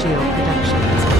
Sergio Productions.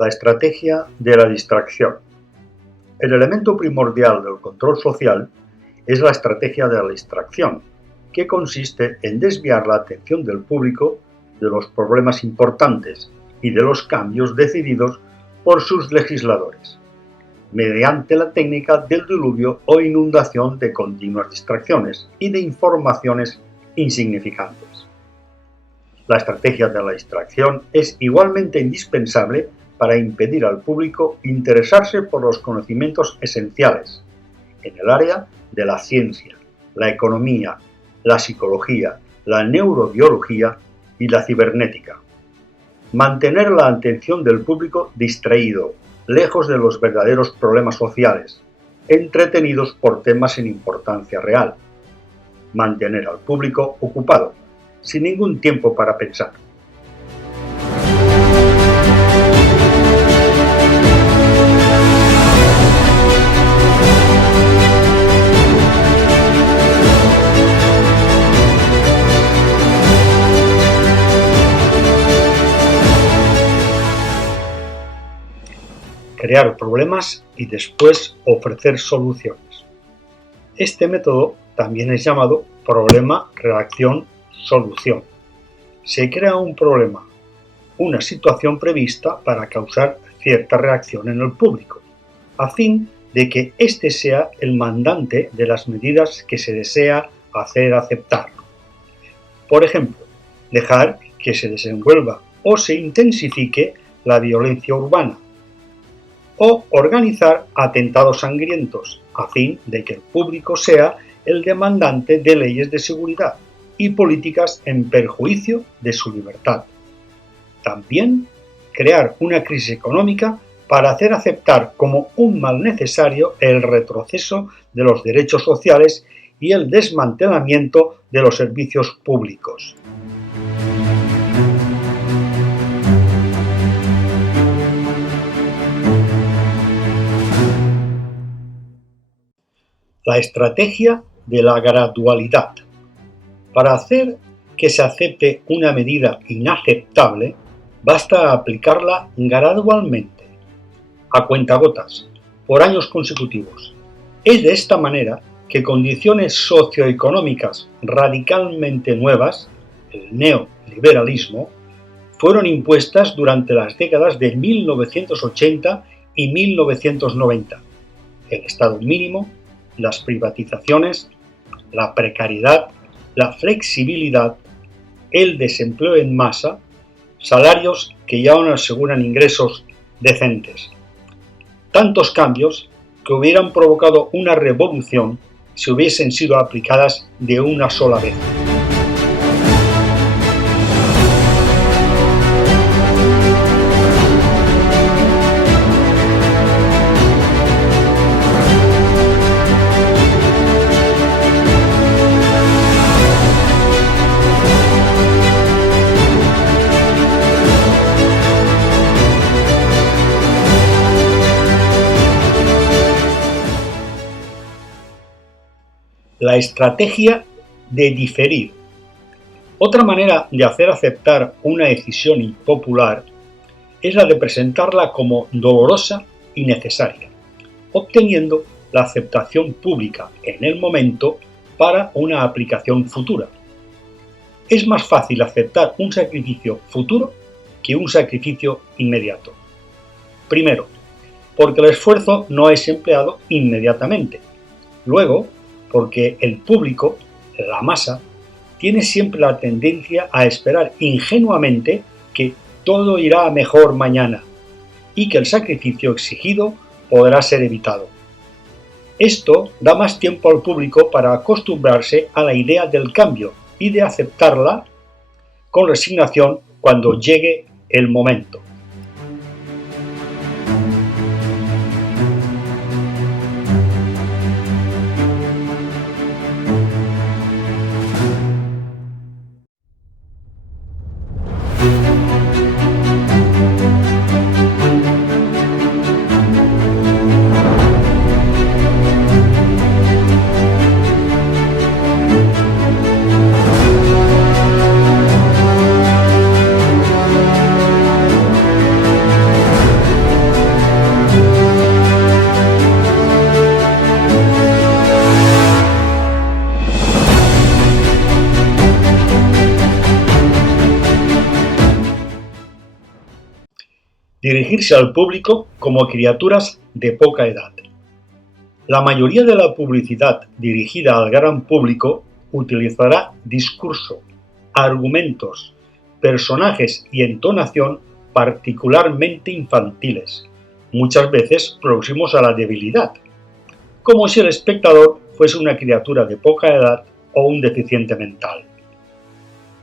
La estrategia de la distracción. El elemento primordial del control social es la estrategia de la distracción, que consiste en desviar la atención del público de los problemas importantes y de los cambios decididos por sus legisladores, mediante la técnica del diluvio o inundación de continuas distracciones y de informaciones insignificantes. La estrategia de la distracción es igualmente indispensable para impedir al público interesarse por los conocimientos esenciales en el área de la ciencia, la economía, la psicología, la neurobiología y la cibernética. Mantener la atención del público distraído, lejos de los verdaderos problemas sociales, entretenidos por temas sin importancia real. Mantener al público ocupado, sin ningún tiempo para pensar. Crear problemas y después ofrecer soluciones. Este método también es llamado problema, reacción, solución. Se crea un problema, una situación prevista para causar cierta reacción en el público, a fin de que éste sea el mandante de las medidas que se desea hacer aceptar. Por ejemplo, dejar que se desenvuelva o se intensifique la violencia urbana, o organizar atentados sangrientos a fin de que el público sea el demandante de leyes de seguridad y políticas en perjuicio de su libertad. También crear una crisis económica para hacer aceptar como un mal necesario el retroceso de los derechos sociales y el desmantelamiento de los servicios públicos. La estrategia de la gradualidad. Para hacer que se acepte una medida inaceptable, basta aplicarla gradualmente, a cuentagotas, por años consecutivos. Es de esta manera que condiciones socioeconómicas radicalmente nuevas, el neoliberalismo, fueron impuestas durante las décadas de 1980 y 1990. El Estado mínimo, las privatizaciones, la precariedad, la flexibilidad, el desempleo en masa, salarios que ya no aseguran ingresos decentes. Tantos cambios que hubieran provocado una revolución si hubiesen sido aplicadas de una sola vez. La estrategia de diferir. Otra manera de hacer aceptar una decisión impopular es la de presentarla como dolorosa y necesaria, obteniendo la aceptación pública en el momento para una aplicación futura. Es más fácil aceptar un sacrificio futuro que un sacrificio inmediato. Primero, porque el esfuerzo no es empleado inmediatamente. Luego, porque el público, la masa, tiene siempre la tendencia a esperar ingenuamente que todo irá mejor mañana y que el sacrificio exigido podrá ser evitado. Esto da más tiempo al público para acostumbrarse a la idea del cambio y de aceptarla con resignación cuando llegue el momento. Dirigirse al público como criaturas de poca edad. La mayoría de la publicidad dirigida al gran público utilizará discurso, argumentos, personajes y entonación particularmente infantiles, muchas veces próximos a la debilidad, como si el espectador fuese una criatura de poca edad o un deficiente mental.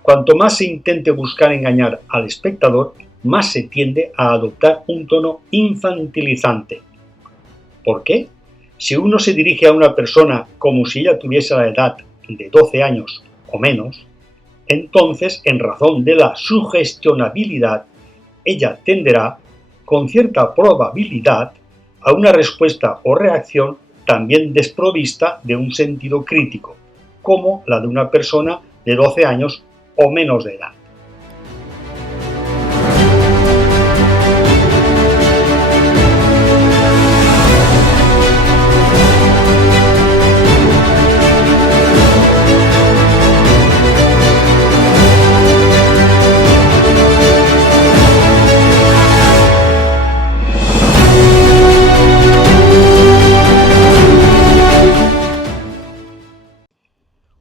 Cuanto más se intente buscar engañar al espectador, más se tiende a adoptar un tono infantilizante. ¿Por qué? Si uno se dirige a una persona como si ella tuviese la edad de 12 años o menos, entonces, en razón de la sugestionabilidad, ella tenderá, con cierta probabilidad, a una respuesta o reacción también desprovista de un sentido crítico, como la de una persona de 12 años o menos de edad.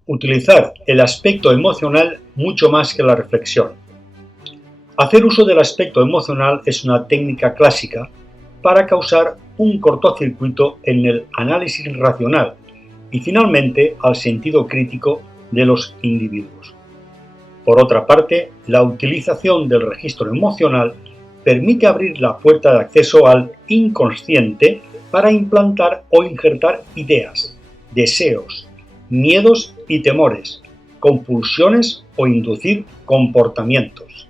Utilizar el aspecto emocional mucho más que la reflexión. Hacer uso del aspecto emocional es una técnica clásica para causar un cortocircuito en el análisis racional y finalmente al sentido crítico de los individuos. Por otra parte, la utilización del registro emocional permite abrir la puerta de acceso al inconsciente para implantar o injertar ideas, deseos, miedos y temores, compulsiones o inducir comportamientos.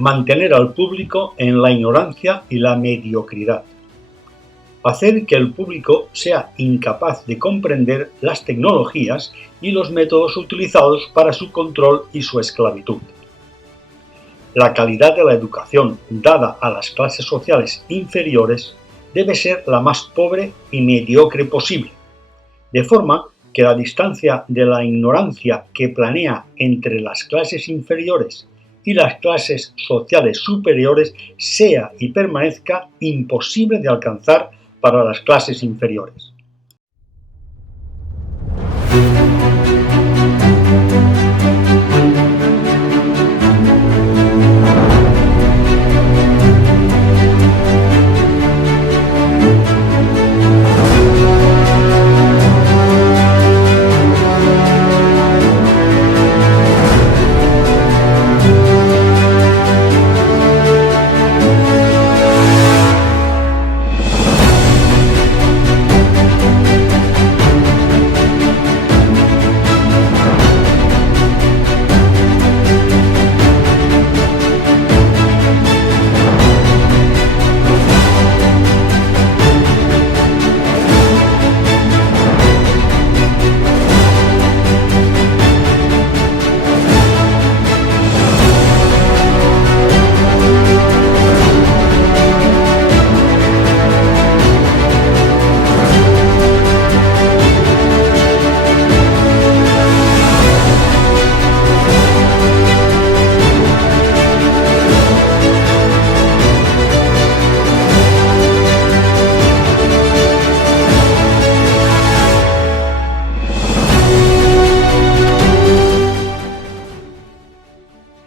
Mantener al público en la ignorancia y la mediocridad. Hacer que el público sea incapaz de comprender las tecnologías y los métodos utilizados para su control y su esclavitud. La calidad de la educación dada a las clases sociales inferiores debe ser la más pobre y mediocre posible, de forma que la distancia de la ignorancia que planea entre las clases inferiores y las clases sociales superiores sea y permanezca imposible de alcanzar para las clases inferiores.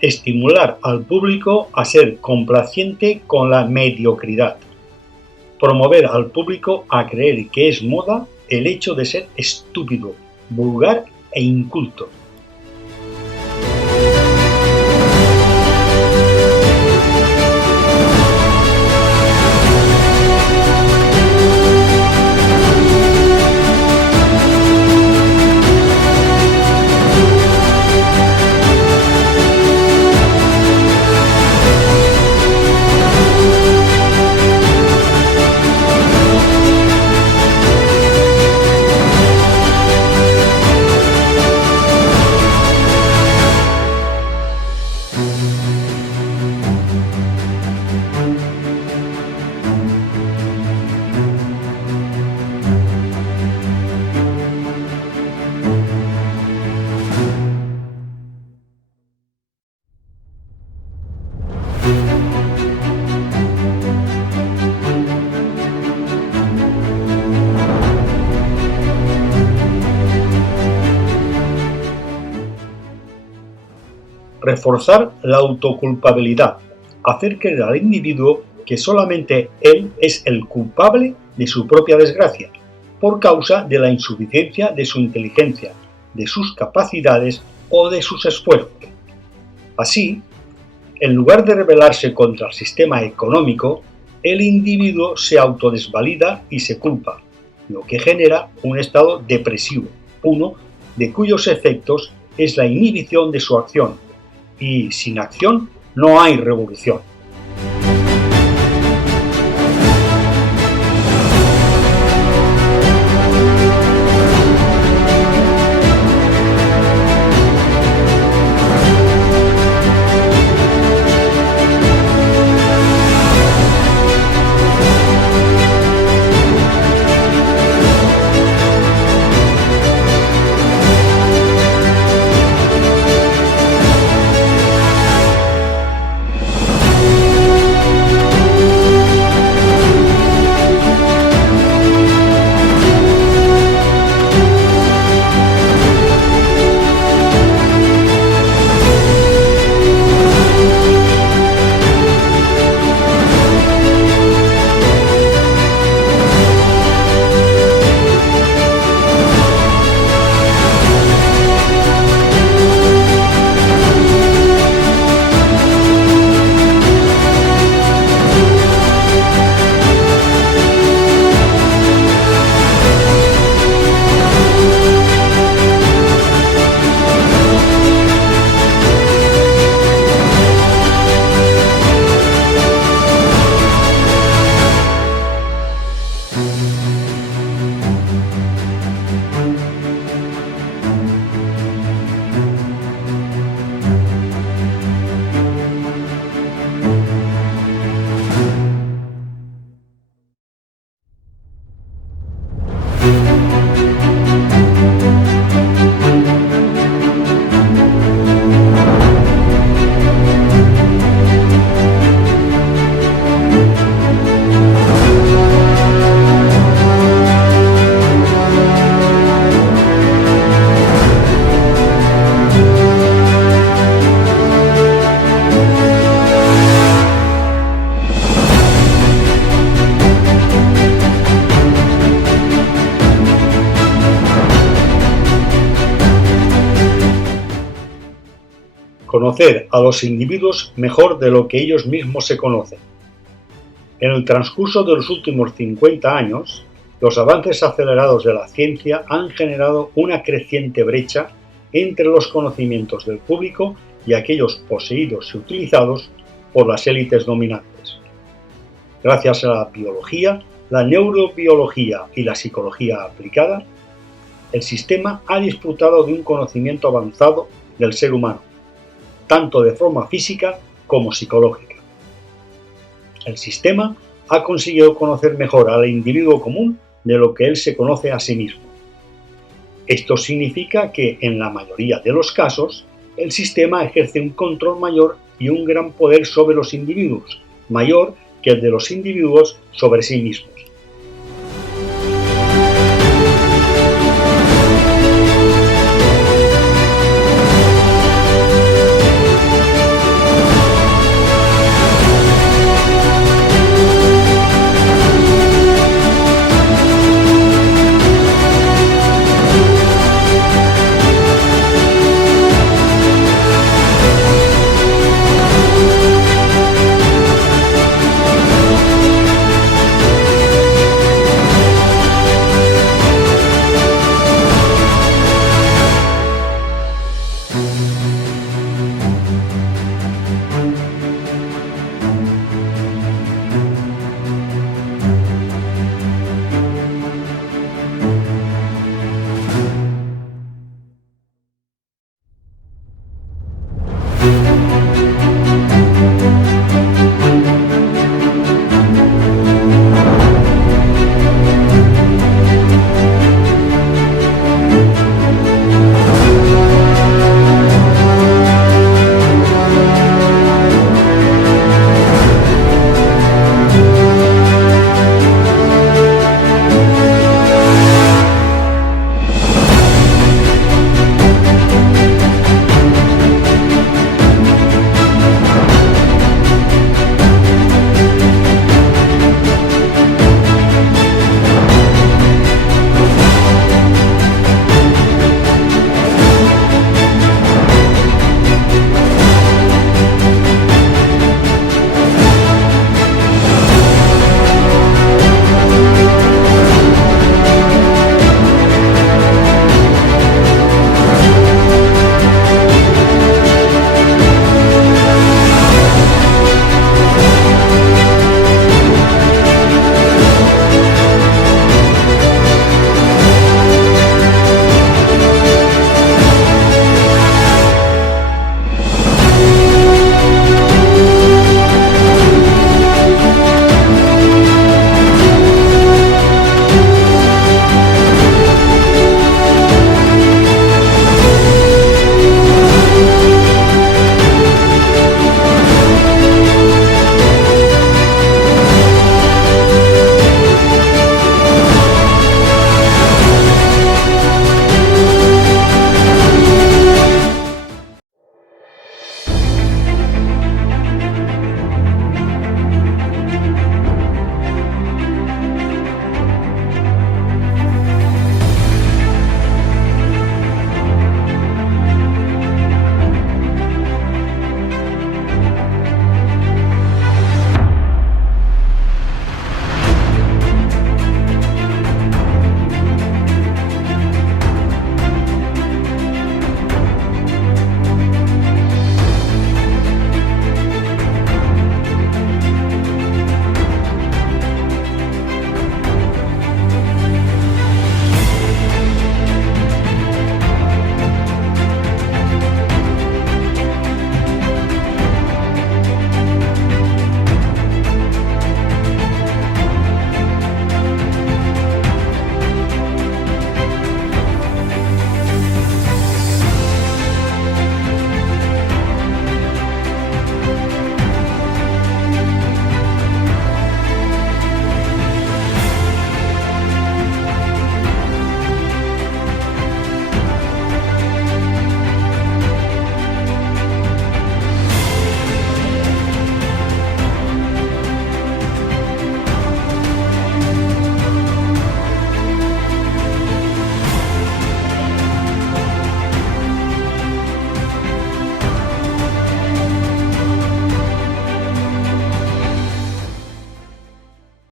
Estimular al público a ser complaciente con la mediocridad. Promover al público a creer que es moda el hecho de ser estúpido, vulgar e inculto. Reforzar la autoculpabilidad, hacer creer al individuo que solamente él es el culpable de su propia desgracia, por causa de la insuficiencia de su inteligencia, de sus capacidades o de sus esfuerzos. Así, en lugar de rebelarse contra el sistema económico, el individuo se autodesvalida y se culpa, lo que genera un estado depresivo, uno de cuyos efectos es la inhibición de su acción, y sin acción no hay revolución. Conocer a los individuos mejor de lo que ellos mismos se conocen. En el transcurso de los últimos 50 años, los avances acelerados de la ciencia han generado una creciente brecha entre los conocimientos del público y aquellos poseídos y utilizados por las élites dominantes. Gracias a la biología, la neurobiología y la psicología aplicada, el sistema ha disfrutado de un conocimiento avanzado del ser humano, tanto de forma física como psicológica. El sistema ha conseguido conocer mejor al individuo común de lo que él se conoce a sí mismo. Esto significa que, en la mayoría de los casos, el sistema ejerce un control mayor y un gran poder sobre los individuos, mayor que el de los individuos sobre sí mismos.